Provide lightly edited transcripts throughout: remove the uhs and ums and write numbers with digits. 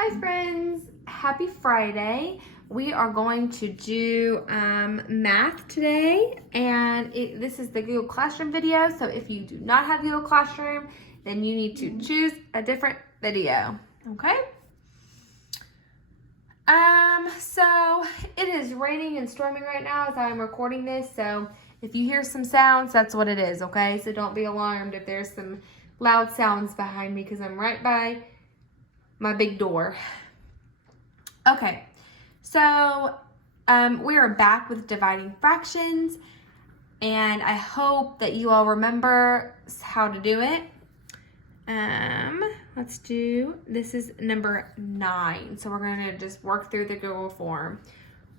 Hi friends, happy Friday. We are going to do math today, and this is the Google Classroom video. So if you do not have Google Classroom, then you need to choose a different video, okay? So it is raining and storming right now as I'm recording this. So if you hear some sounds, that's what it is, okay? So don't be alarmed if there's some loud sounds behind me because I'm right by my big door. Okay, so we are back with dividing fractions, and I hope that you all remember how to do it. Let's do, this is number 9. So we're gonna just work through the Google form.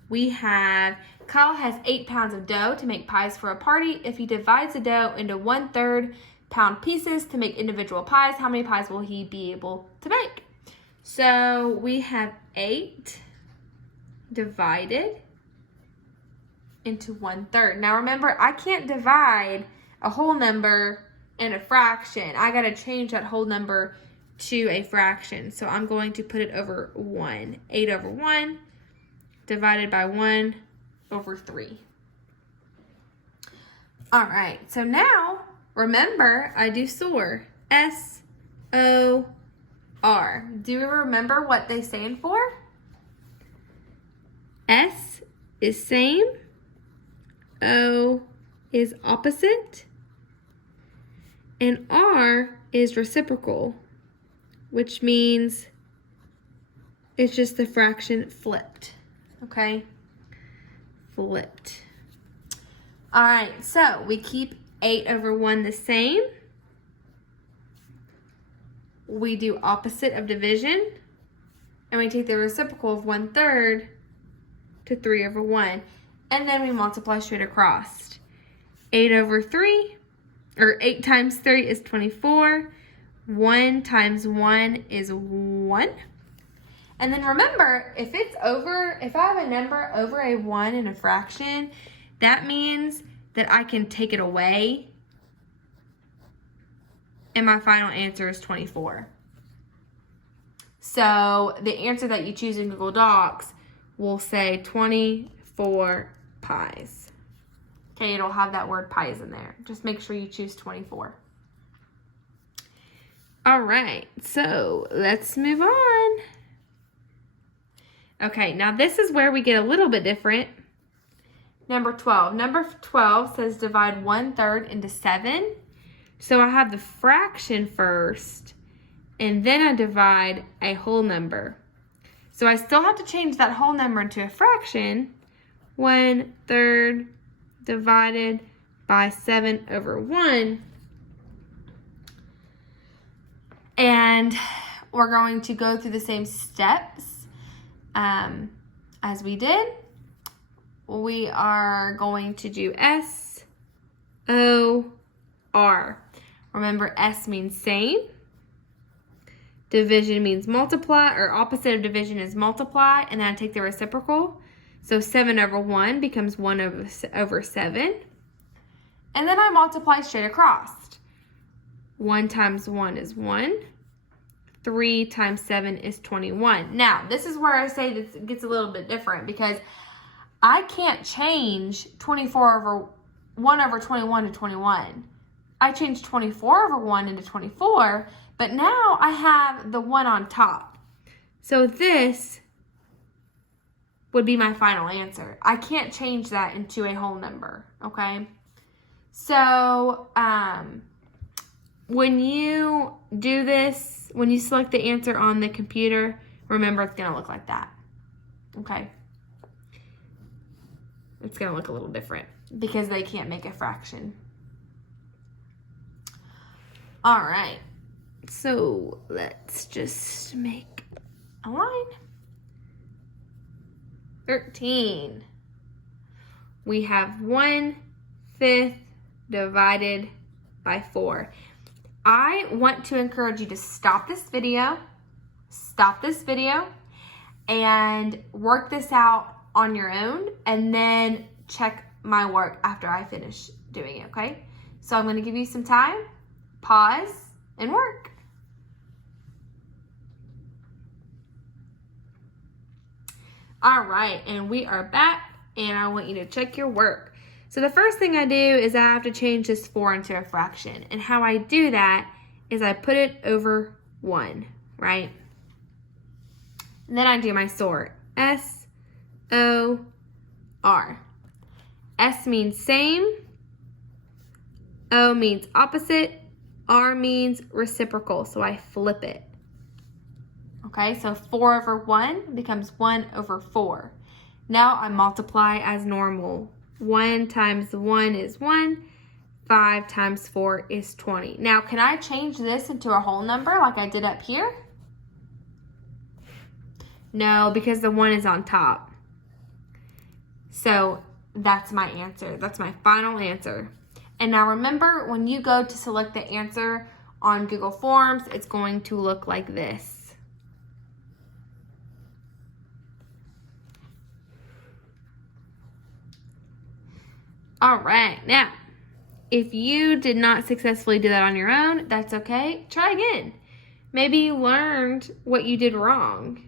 We have, Kyle has 8 pounds of dough to make pies for a party. If he divides the dough into 1/3 pound pieces to make individual pies, how many pies will he be able to make? So we have 8 divided into 1/3. Now remember, I can't divide a whole number and a fraction. I gotta change that whole number to a fraction. So I'm going to put it over 1. 8 over 1 divided by 1/3. All right, so now remember, I do SOAR. S-O-R. Do you remember what they stand for? S is same. O is opposite. And R is reciprocal, which means it's just the fraction flipped, okay? Flipped. All right, so we keep 8 over 1 the same. We do opposite of division, and we take the reciprocal of 1/3 to 3 over 1, and then we multiply straight across. 8 over 3, or 8 times 3 is 24. 1 times 1 is 1. And then remember, if I have a number over a 1 in a fraction, that means that I can take it away, and my final answer is 24. So the answer that you choose in Google Docs will say 24 pies. Okay, it'll have that word pies in there. Just make sure you choose 24. All right, so let's move on. Okay, now this is where we get a little bit different. Number 12. Number 12 says divide 1/3 into 7. So I have the fraction first, and then I divide a whole number. So I still have to change that whole number into a fraction. 1/3 divided by 7 over 1. And we're going to go through the same steps as we did. We are going to do S-O-R. Remember, S means same. Division means multiply, or opposite of division is multiply, and then I take the reciprocal. So 7 over 1 becomes 1 over 7. And then I multiply straight across. 1 times 1 is 1. 3 times 7 is 21. Now, this is where I say this gets a little bit different, because I can't change 1 over 21 to 21. I changed 24 over 1 into 24, but now I have the 1 on top. So this would be my final answer. I can't change that into a whole number, okay? So when you do this, when you select the answer on the computer, remember it's gonna look like that, okay? It's gonna look a little different because they can't make a fraction. All right, so let's just make a line. 13. We have 1/5 divided by 4. I want to encourage you to stop this video, and work this out on your own, and then check my work after I finish doing it, okay? So I'm gonna give you some time, pause, and work. All right, and we are back, and I want you to check your work. So the first thing I do is I have to change this 4 into a fraction. And how I do that is I put it over 1, right? And then I do my sort. S-O-R. S means same. O means opposite. R means reciprocal, so I flip it. Okay, so 4 over 1 becomes 1 over 4. Now I multiply as normal. 1 times 1 is 1. 5 times 4 is 20. Now, can I change this into a whole number like I did up here? No, because the 1 is on top. So that's my answer. That's my final answer. And now remember, when you go to select the answer on Google Forms, it's going to look like this. All right, now, if you did not successfully do that on your own, that's okay. Try again. Maybe you learned what you did wrong,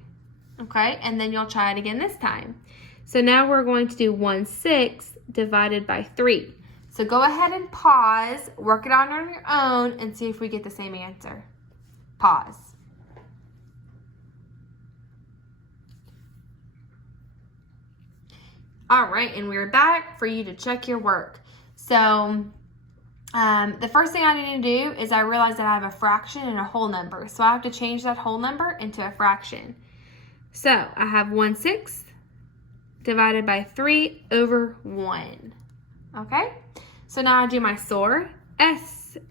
okay? And then you'll try it again this time. So now we're going to do 1/6 divided by 3. So go ahead and pause, work it on your own, and see if we get the same answer. Pause. All right, and we're back for you to check your work. So the first thing I need to do is I realize that I have a fraction and a whole number. So I have to change that whole number into a fraction. So I have 1/6 divided by 3 over 1. Okay? So now I do my SOR. S-O-R.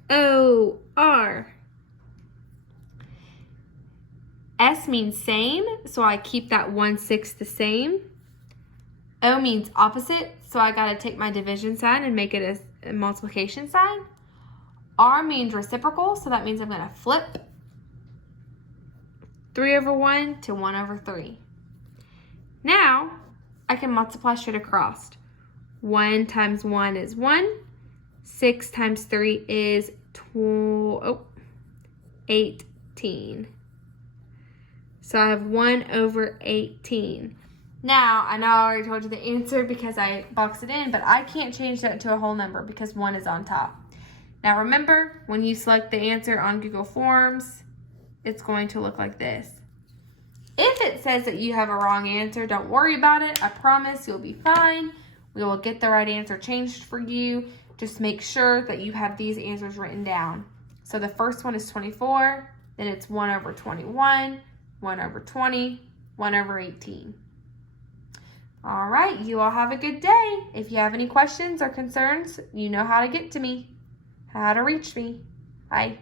S means same, so I keep that 1/6 the same. O means opposite, so I gotta take my division sign and make it a multiplication sign. R means reciprocal, so that means I'm gonna flip 3 over 1 to 1 over 3. Now, I can multiply straight across. 1 times 1 is 1. 6 times 3 is 18. So I have 1 over 18. Now, I know I already told you the answer because I boxed it in, but I can't change that to a whole number because 1 is on top. Now remember, when you select the answer on Google Forms, it's going to look like this. If it says that you have a wrong answer, don't worry about it. I promise you'll be fine. We will get the right answer changed for you. Just make sure that you have these answers written down. So the first one is 24, then it's 1 over 21, 1 over 20, 1 over 18. All right, you all have a good day. If you have any questions or concerns, you know how to get to me, how to reach me. Bye.